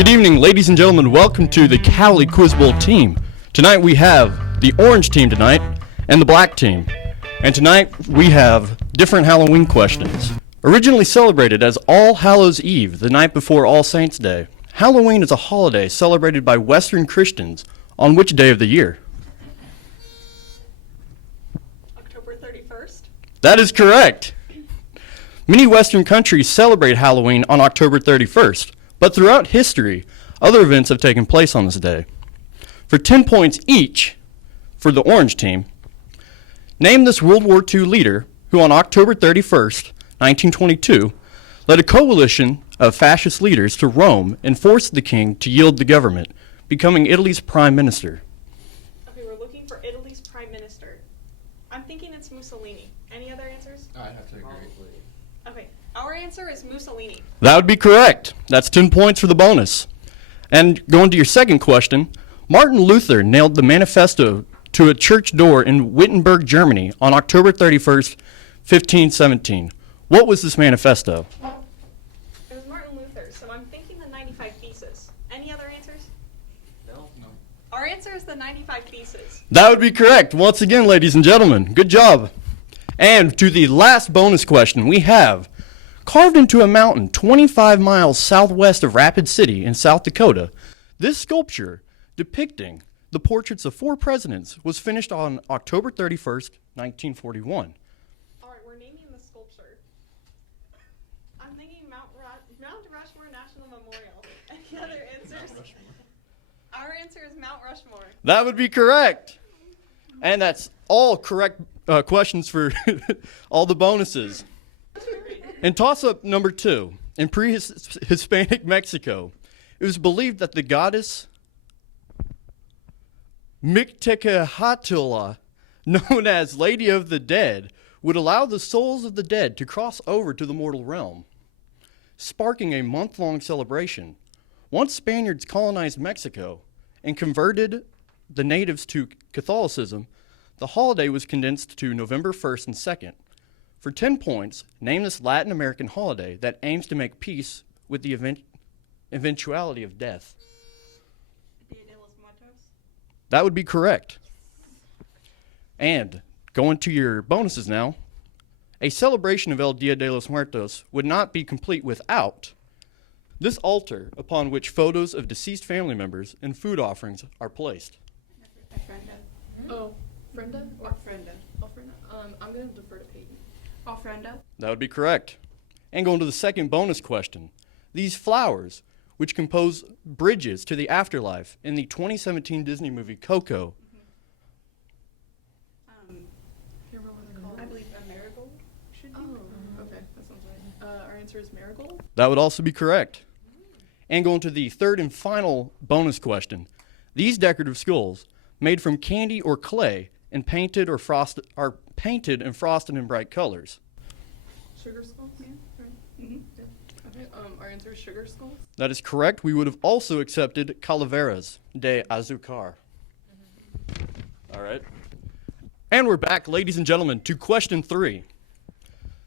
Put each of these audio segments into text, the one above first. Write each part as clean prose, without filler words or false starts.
Good evening, ladies and gentlemen. Welcome to the Cowley Quiz Bowl team. Tonight we have the orange team tonight and the black team. And tonight we have different Halloween questions. Originally celebrated as All Hallows Eve, the night before All Saints Day, Halloween is a holiday celebrated by Western Christians on which day of the year? October 31st. That is correct. Many Western countries celebrate Halloween on October 31st, but throughout history, other events have taken place on this day. For 10 points each for the orange team, name this World War II leader who on October 31st, 1922, led a coalition of fascist leaders to Rome and forced the king to yield the government, becoming Italy's prime minister. Okay, we're looking for Italy's prime minister. I'm thinking it's Mussolini. Any other answers? I have to agree. Okay, our answer is Mussolini. That would be correct. That's 10 points for the bonus. And going to your second question, Martin Luther nailed the manifesto to a church door in Wittenberg, Germany on October 31st, 1517. What was this manifesto? It was Martin Luther, so I'm thinking the 95 Theses. Any other answers? No. Our answer is the 95 Theses. That would be correct. Once again, ladies and gentlemen, good job. And to the last bonus question, we have carved into a mountain 25 miles southwest of Rapid City in South Dakota, this sculpture depicting the portraits of 4 presidents was finished on October 31st, 1941. All right, we're naming the sculpture. I'm thinking Mount Rushmore National Memorial. Any other answers? Our answer is Mount Rushmore. That would be correct. And that's all correct questions for all the bonuses. In toss-up number 2, in pre-Hispanic Mexico, it was believed that the goddess Mictecahatl, known as Lady of the Dead, would allow the souls of the dead to cross over to the mortal realm, sparking a month-long celebration. Once Spaniards colonized Mexico and converted the natives to Catholicism, the holiday was condensed to November 1st and 2nd. For 10 points, name this Latin American holiday that aims to make peace with the eventuality of death. Dia de los Muertos. That would be correct. And going to your bonuses now, a celebration of El Dia de los Muertos would not be complete without this altar upon which photos of deceased family members and food offerings are placed. Ofrenda. Oh, Frenda? Or Frenda? Ofrenda. I'm going to defer to Peyton. Ofrenda. That would be correct. And going to the second bonus question, these flowers, which compose bridges to the afterlife in the 2017 Disney movie Coco. Can't remember what they're called. I believe a marigold should be. Oh, okay. That sounds right. Our answer is marigold. That would also be correct. And going to the third and final bonus question, these decorative skulls, made from candy or clay and painted or frosted, are painted and frosted in bright colors. Sugar skulls, yeah, right? Mm-hmm. Yeah. Okay, our answer is sugar skulls. That is correct. We would have also accepted calaveras de azúcar. All right. And we're back, ladies and gentlemen, to question 3.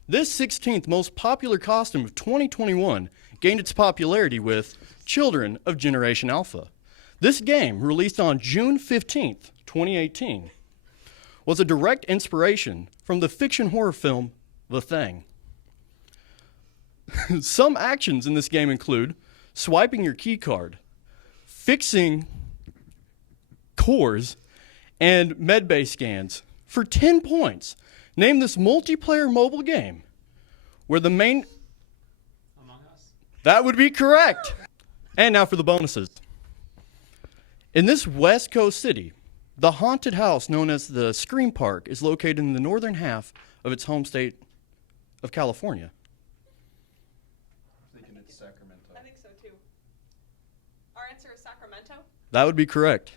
This 16th most popular costume of 2021 gained its popularity with Children of Generation Alpha. This game, released on June 15th, 2018, was a direct inspiration from the fiction horror film The Thing. Some actions in this game include swiping your key card, fixing cores, and medbay scans. For 10 points, name this multiplayer mobile game where the main... Among Us. That would be correct. And now for the bonuses. In this West Coast city, the haunted house known as the Scream Park is located in the northern half of its home state of California. I'm thinking it's Sacramento. I think so too. Our answer is Sacramento. That would be correct.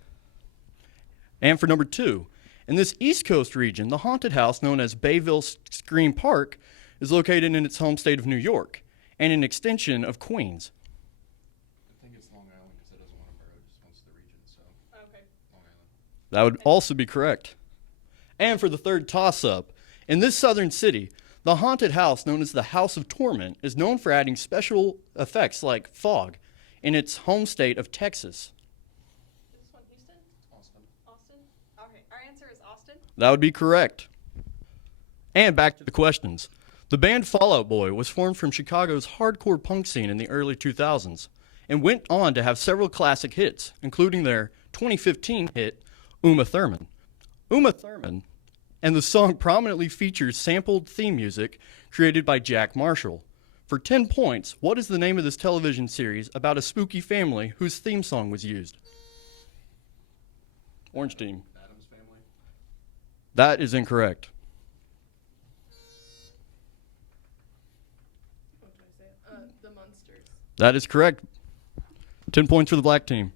And for number 2, in this East Coast region, the haunted house known as Bayville Scream Park is located in its home state of New York and an extension of Queens. I think it's Long Island because it doesn't want to borrow, it just wants the region, so Okay. Long Island. That would also be correct. And for the third toss-up, in this southern city, the haunted house known as the House of Torment is known for adding special effects like fog, in its home state of Texas? Is this one Houston? Austin. Austin? Okay, our answer is Austin. That would be correct. And back to the questions. The band Fall Out Boy was formed from Chicago's hardcore punk scene in the early 2000s and went on to have several classic hits, including their 2015 hit, Uma Thurman. Uma Thurman and the song prominently features sampled theme music created by Jack Marshall. For 10 points, what is the name of this television series about a spooky family whose theme song was used? Orange team. Adam's Family. That is incorrect. What did I say? The Munsters. That is correct. 10 points for the black team.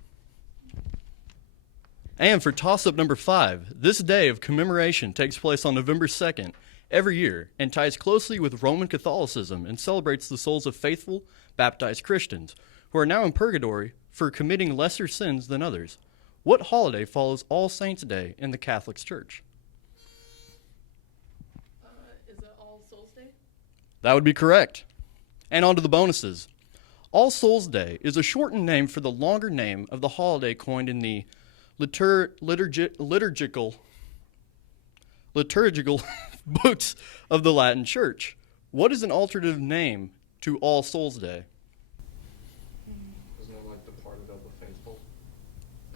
And for toss-up number 5, this day of commemoration takes place on November 2nd every year and ties closely with Roman Catholicism and celebrates the souls of faithful, baptized Christians who are now in purgatory for committing lesser sins than others. What holiday follows All Saints' Day in the Catholic Church? Is it All Souls Day? That would be correct. And on to the bonuses. All Souls Day is a shortened name for the longer name of the holiday coined in the liturgical books of the Latin Church. What is an alternative name to All Souls Day? Isn't it like Departed of the Faithful?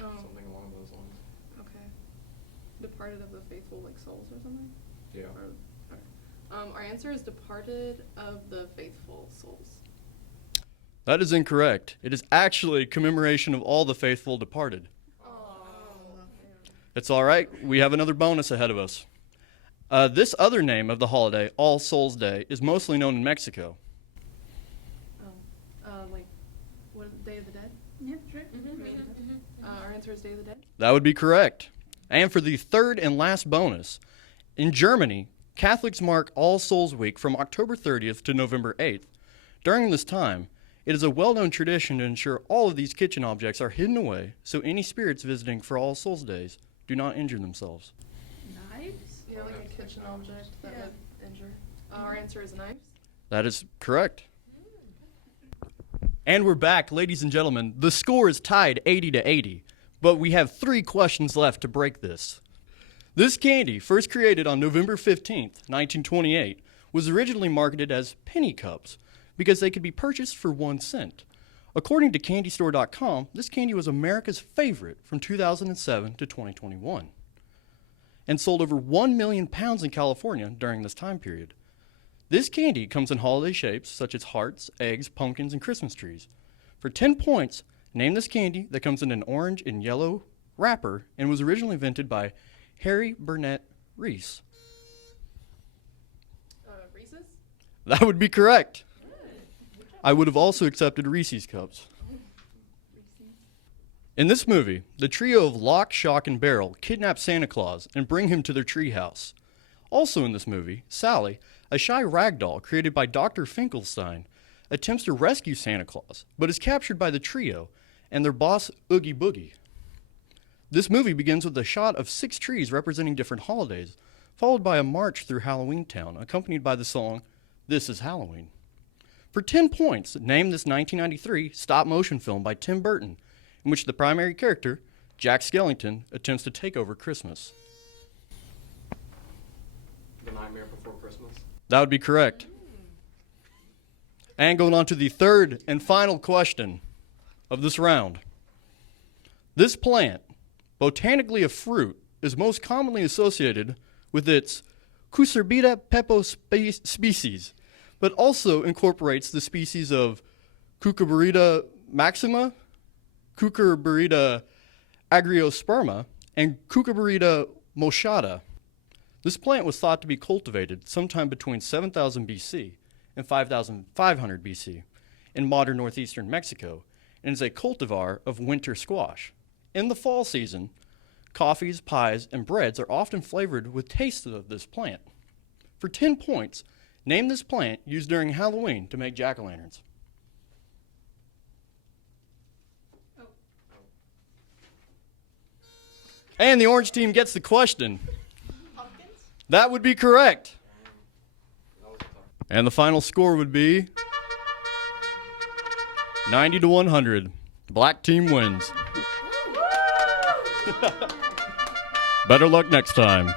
Oh, Something along those lines. okay. Departed of the Faithful, like souls or something? Yeah. Or, okay. Our answer is Departed of the Faithful Souls. That is incorrect. It is actually commemoration of all the faithful departed. It's all right. We have another bonus ahead of us. This other name of the holiday, All Souls Day, is mostly known in Mexico. Like, what is it, Day of the Dead? Yeah, sure. Our answer is Day of the Dead. That would be correct. And for the third and last bonus, in Germany, Catholics mark All Souls Week from October 30th to November 8th. During this time, it is a well-known tradition to ensure all of these kitchen objects are hidden away so any spirits visiting for All Souls Days do not injure themselves. Knives? Yeah, like a kitchen object that Yeah. would injure. Our answer is knives. That is correct. And we're back, ladies and gentlemen. The score is tied 80-80, but we have 3 questions left to break this. This candy, first created on November 15th, 1928, was originally marketed as penny cups because they could be purchased for 1 cent. According to CandyStore.com, this candy was America's favorite from 2007 to 2021 and sold over 1 million pounds in California during this time period. This candy comes in holiday shapes such as hearts, eggs, pumpkins, and Christmas trees. For 10 points, name this candy that comes in an orange and yellow wrapper and was originally invented by Harry Burnett Reese. Reese's? That would be correct. I would have also accepted Reese's Cups. In this movie, the trio of Lock, Shock, and Barrel kidnap Santa Claus and bring him to their treehouse. Also in this movie, Sally, a shy ragdoll created by Dr. Finkelstein, attempts to rescue Santa Claus, but is captured by the trio and their boss, Oogie Boogie. This movie begins with a shot of 6 trees representing different holidays, followed by a march through Halloween Town, accompanied by the song, This is Halloween. For 10 points, name this 1993 stop-motion film by Tim Burton, in which the primary character, Jack Skellington, attempts to take over Christmas. The Nightmare Before Christmas. That would be correct. And going on to the third and final question of this round. This plant, botanically a fruit, is most commonly associated with its Cucurbita pepo species, but also incorporates the species of Cucurbita maxima, Cucurbita agriosperma, and Cucurbita moschata. This plant was thought to be cultivated sometime between 7000 BC and 5500 BC in modern northeastern Mexico and is a cultivar of winter squash. In the fall season, coffees, pies, and breads are often flavored with tastes of this plant. For 10 points, name this plant used during Halloween to make jack-o'-lanterns. Oh. And the orange team gets the question. Pumpkins? That would be correct. That was tough. And the final score would be 90 to 100. Black team wins. Better luck next time.